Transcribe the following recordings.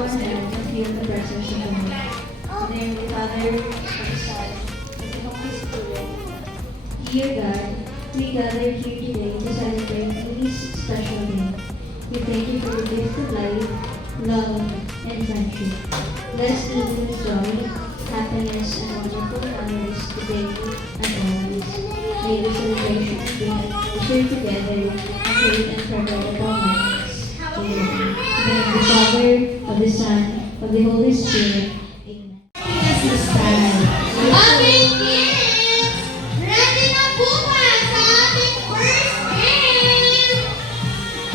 bow our heads and feel the presence of the Lord. In the name of the Father, of the Son, and of the Holy Spirit. Dear God, we gather here today to celebrate this special day. We thank you for the gift of life, love, and friendship. Bless me with joy, happiness, and wonderful memories today and always. May the celebration bring us closer together and create unforgettable moments. Amen. In the name of the Father, of the Son, of the Holy Spirit. Amen. Okay, kids! Ready na po ba sa ating first game?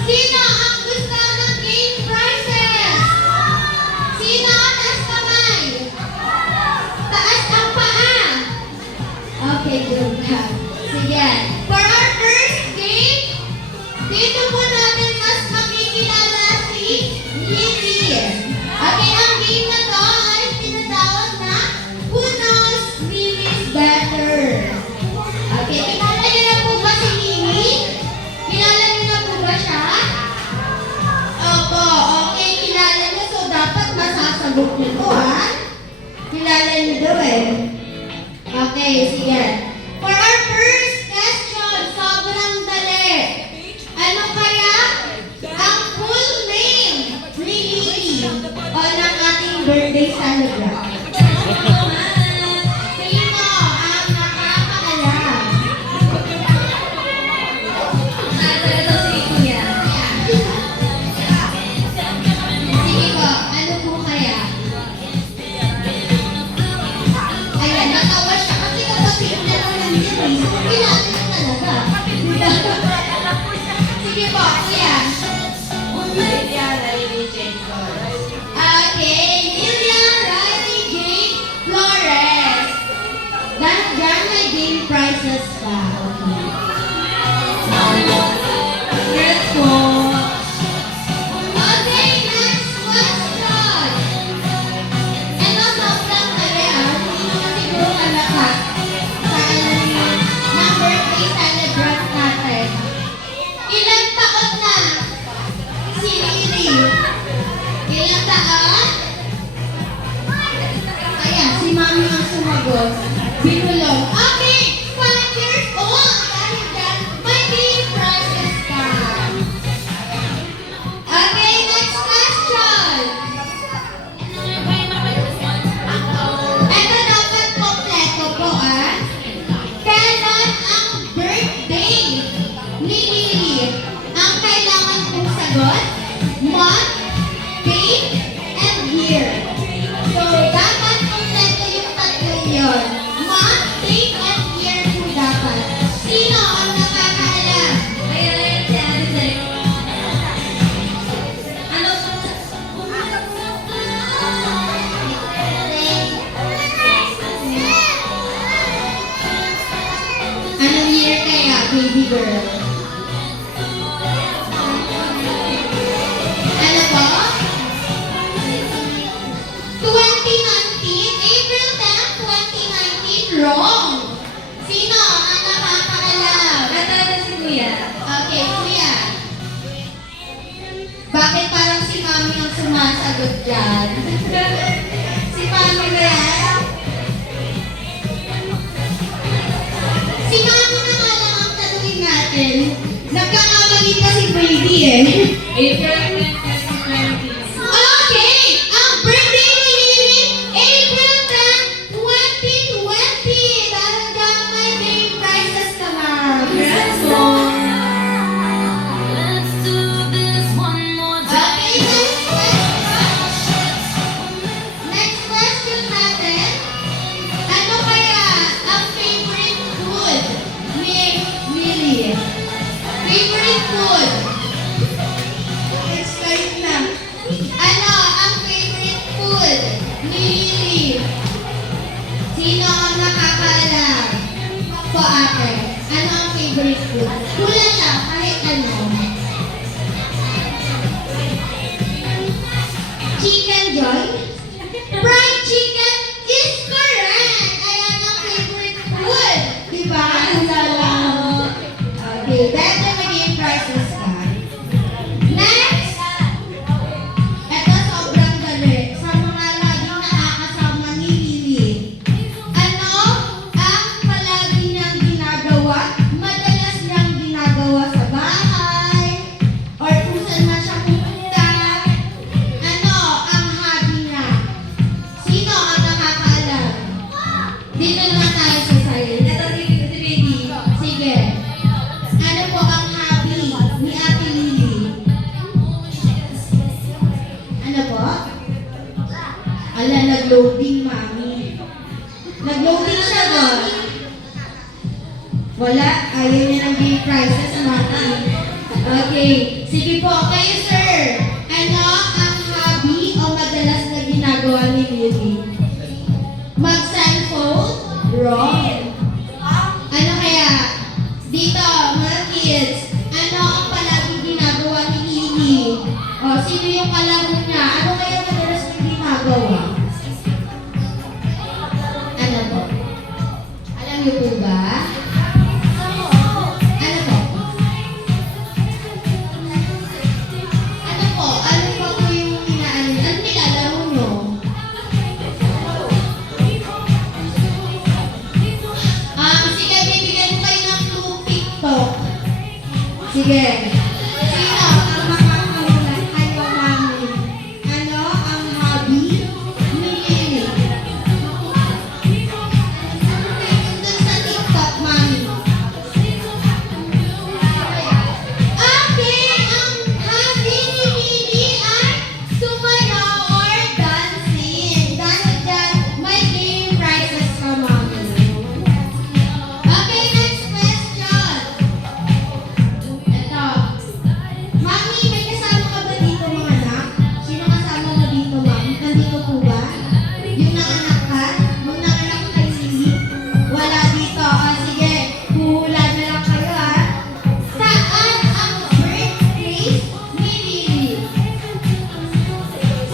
Sino ang gusto ng game prizes? Sino? Taas kamay! Taas ang paa! Okay, good job. Sige. For our first game, dito po natin mas makikilala si Lily. Okay, ang game na to ay tinatawag na Who Knows Lily's Better? Okay, kilala niyo na po ba si Lily? Kilala niyo na po ba siya? Opo, okay, kilala niyo. So, dapat masasagot niyo to, ha? Kilala niyo daw eh. Okay, sige. For our first question, sobrang dali. Ano kaya ang full name ni Lily o ng ating birthday celebrant? Sino ang nakakaalam? Ito si Kuya. Sige po, ano po kaya? Ayan, natawa siya kasi kapatid na lang ng Lily. Kilala niya talaga. Sige po, Kuya. Okay, Lilia Riley Jane Flores. Dahil may game prizes pa. Yes po. Okay, next question. Ito sobrang dali hindi naman siguro kalaka sa ng birthday celebrant natin. Ilang taon na si Lily? Ilang taon? Ayan, si Mami ang sumagot. Binulong. Okay, 5 years old. Dahil dyan, may game prizes ka. Okay, next question. Ito dapat kompleto po, Kailan ang birthday ni Lily? Ang kailangan kong sagot? Month, date, and year. So, dapat kompleto yung tatlo yun. Month, date, and year po dapat. Sino ang nakakaalam? Ayan, si Ate. Ano po? Anong year kaya, baby girl? Ano po? 2019? April 10, 2019? Wrong! Sino ang nakakaalam? Natala si Kuya. Okay, Kuya. Bakit parang si Mami ang sumasagot dyan? Si Mami ba yan? Si Mami na nga lang ang tanungin natin. Nagkakamali pa si Brady April 10, 2020. Okay! Ang birthday ni Lily, April 10, 2020. Dahil dyan may game prizes ka, Ma'am. Let's do this one more time. Okay, next question. Next question natin. Ano kaya ang favorite food ni Lily? Favorite food? Explain na. Ano ang favorite food ni Lily? Sino ang nakakaalam? Po ate. Ano ang favorite food? Hula lang, kahit ano. Chicken Joy? Fried chicken is correct! Ayan ang favorite food. Diba? Hula lang. Okay, better maging prizes ka. Next! Ito sobrang Ala, nag-loading, mami. Nag-loading siya doon. Wala, ayaw niya ng gay prizes, mami. Okay, sige po, kayo sir. Ano ang hobby o madalas na ginagawa ni Lily? Mag-cellphone? Wrong. Ano kaya? Dito, mga kids, ano ang palaging ginagawa ni Lily? O, sino yung kalaro niya? Ano kaya madalas na ginagawa? Ano po? Alam niyo po ba? Ano po? Ano po? Ano pa po yung inaano? Ano nilalaro nyo? Sige, bibigyan ko kayo ng clue TikTok. Sige. Sino ang makakahulan? Ano, mami? Ano ang hobby ni Lily? Doon sa TikTok, mami. Okay, ang hobby ni Lily ay sumayaw or dancing. Dahil dyan, may game prizes ka, mami. Okay, next question. Ito. Mami, may kasama ka ba dito, mga anak? Sino kasama mo dito, mami? Nandito po ba? Yung nanganak ka? Yung nanganak ka kay Lily? Wala dito. O, sige. Hula na lang kayo, ha? Saan ang birthplace ni Lily?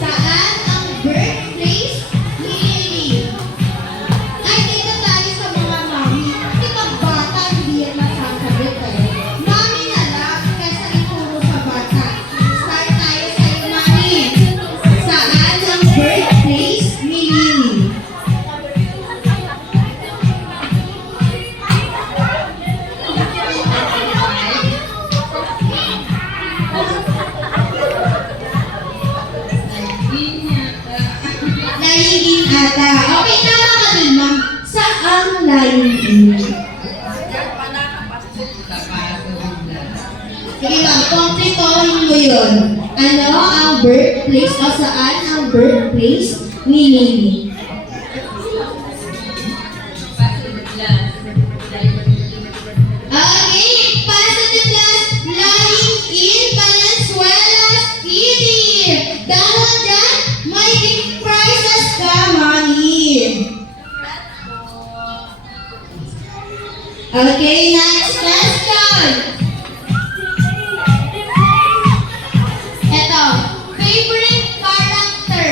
Saan ang birthplace ni Lily? Ay, dito tayo sa mga mami. Kasi pag bata, hindi yan masasagot eh. Mami na lang, kaysa ituro sa bata. Start tayo sa'yo, mami. Saan ang birthplace ni Lily? Laying ata. Okay, tama ka dun, ma'am. Saan laying? Sige ma'am, kompletohin mo yun. Ano ang birthplace o saan ang birthplace ni Lily? Okay, positive class lying in Valenzuela City. Dahil dyan, may gift prizes ka, mami. Okay, next question. Ito, favorite character.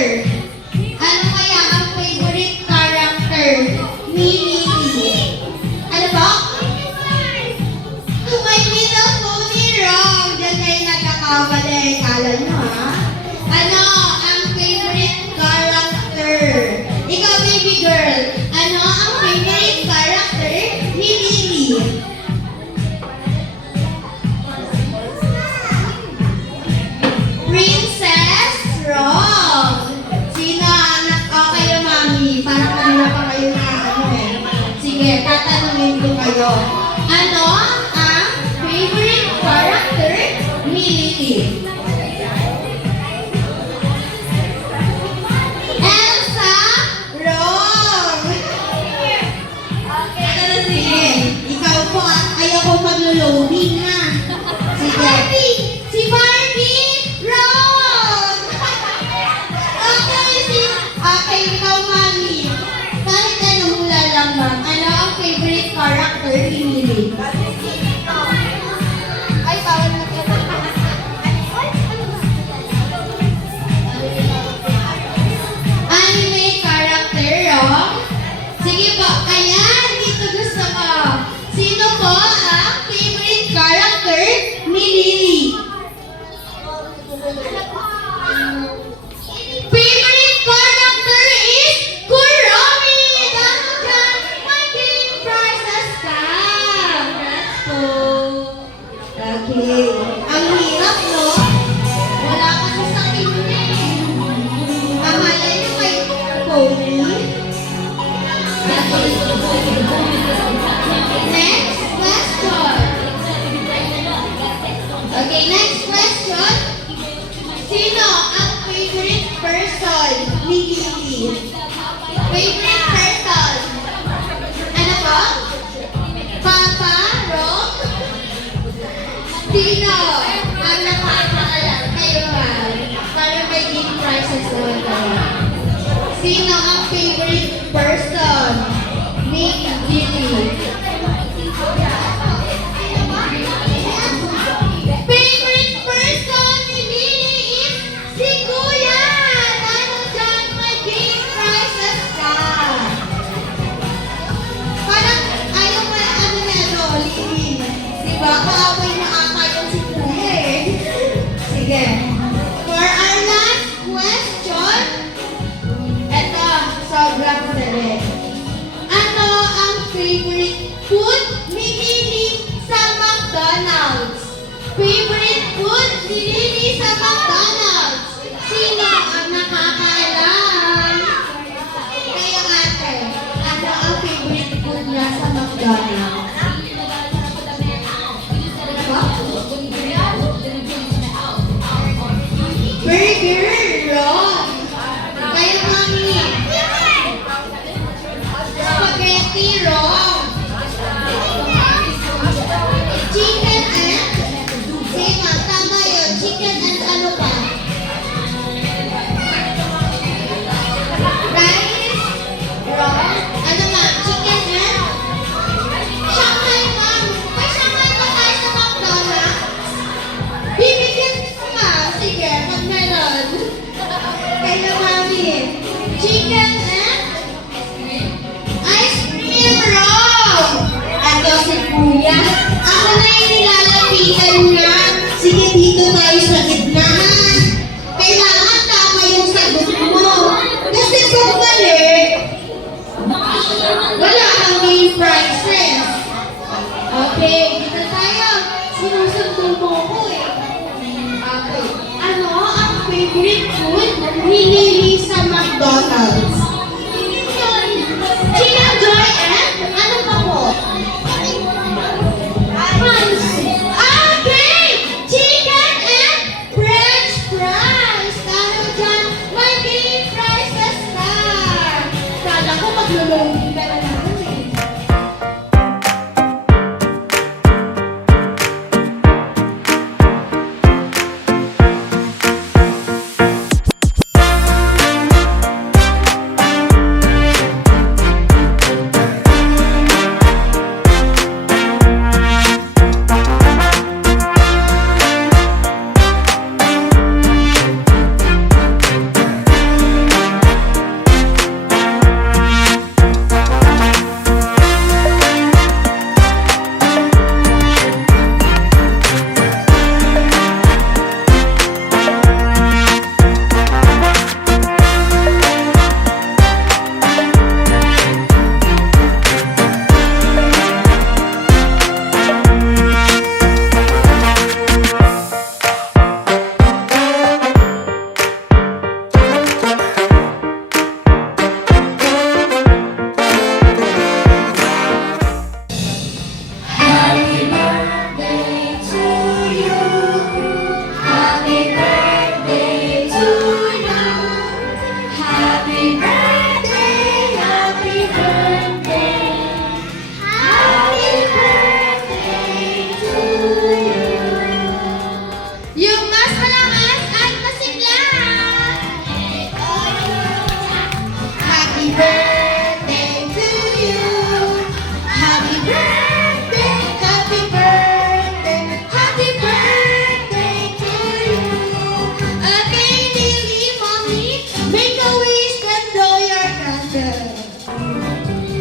Ano kaya ang favorite character ni Lily? Ano po? My Little Pony wrong. Diyan kayo nagkakamali. Kala nyo, ha? Ano ang favorite character? Ikaw, baby girl. Ano ang favorite character ni Lily? Princess wrong. Sino ang kayo, mami? Parang kanina pa kayo na ano eh. Sige, tatanungin ko kayo. Ano ang favorite character ni Lily? Elsa wrong. Okay, sige. Ikaw po, ayaw ko maglo-loading, ha? Sige. Si Barbie wrong. Okay, ikaw, mami. Kahit anong hula lang, ma'am. Ano ang favorite character ni Lily? Ay, bawal na ito. Anime character, oh? Sige po, ayan, dito gusto ko. Sino po ang favorite character ni Lily? Favorite character is Kuromi! Dahil dyan, may game prizes ka! Congrats po! Okay. Ang hirap, no? Wala kasi sa inyo eh. Amalay nyo kay Pony. Next question. Okay, next question. Sino ang favorite person ni Lily? Favorite person? Ano po? Papa, Rob? Sino ang nakakaalam? Kayo ba? Para may gift prizes naman kayo. Sino ang favorite person? Nick Gilly. Favorite person ni Lily is si Kuya! Dahil dyan may gift prizes ka! Parang ayaw mo na ano na ano, Lily. Diba? Kaaway na ata yung si Kuya eh. Sige. For our last question, eto, sobrang dali. Ano ang favorite food ni Lily sa McDonald's? Favorite food ni Lily sa McDonald's? Sino ang nakakaalam? Kaya ate, ano ang favorite food niya sa McDonald's? Burger! Wrong! Kaya mami! Spaghetti! Wrong! Chicken and? Sima, tama yun. Chicken and ano pa? Rice? Wrong? Ano nga? Chicken and? Shanghai, ma'am. May Shanghai ba tayo sa McDonald's? Bibigyan ko nga. Sige, pag meron. Kaya mami. Chicken and? Ice cream. Wrong! Ano si Kuya? Ako na yung nilalapitan niya. Sige, dito tayo sa gitna. Kailangan tama yung sagot mo. Kasi kung mali, wala kang game prizes. Okay, dito tayo. Sinusundo mo ko eh. Okay. Ano ang favorite food ni Lily sa McDonald's? China Joy and ano pa po? Okay! Chicken and French fries! Dahil dyan, may game prizes ka! Kala ko maglulungin ka na naman eh.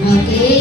Okay.